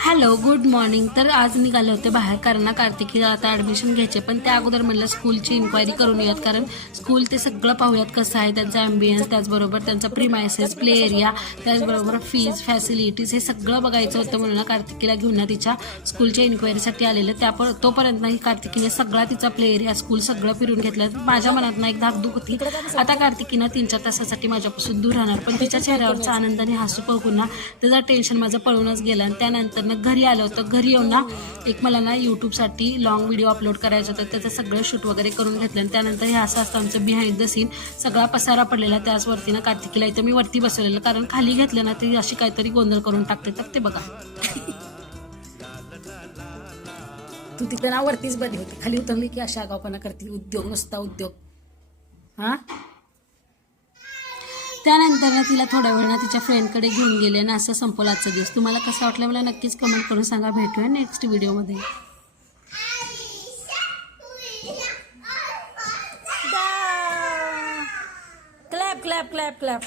Hello good morning. तर आज निघाले होते बाहेर कारण ना कार्तिकीला आता ॲडमिशन घ्यायचे, पण त्या अगोदर म्हणलं स्कूलची इन्क्वायरी करून येत, कारण स्कूल ते सगळं पाहूयात कसं आहे त्यांचा ॲम्बियन्स, त्याचबरोबर त्यांचा प्रीमायसेस, प्ले एरिया, त्याचबरोबर फीज फॅसिलिटीज हे सगळं बघायचं होतं. म्हणून कार्तिकीला घेऊन ना तिच्या स्कूलच्या इन्क्वायरीसाठी आलेलं. तोपर्यंत नाही कार्तिकीने सगळा तिचा प्ले एरिया स्कूल सगळं फिरून घेतलं. माझ्या मनात ना एक धाकधूक होती, आता कार्तिकीनं 3-4 तासासाठी माझ्यापासून दूर राहणार, पण तिच्या चेहऱ्यावरचा आनंद आणि हसू बघून ना त्याचं टेन्शन माझं पळूनच गेलं. आणि त्यानंतर ना घरी आलं होतं. घरी येऊन ना मला ना यूट्यूबसाठी लॉंग व्हिडिओ अपलोड करायचं होतं, त्याचं सगळं शूट वगैरे करून घेतलं. आणि त्यानंतर हे असं असतं आमचं बिहाइंड द सीन, सगळा पसारा पडलेला. त्याचवरती ना कार्तिकीला इथं मी वरती बसवलेलं, कारण खाली घेतलं ना ती अशी काहीतरी गोंधळ करून टाकते. तर ते बघा. तू तिकडे ना वरतीच बरी होती, खाली उतरली की अशा आगावपणा करते. उद्योग नुसता उद्योग. हां, त्यानंतर ना तिला थोड्या वेळ ना तिच्या फ्रेंडकडे घेऊन गेले ना असं संपवला आजचा दिवस. तुम्हाला कसं वाटलं मला नक्कीच कमेंट करून सांगा. भेटूया नेक्स्ट व्हिडिओमध्ये. Clap clap clap clap.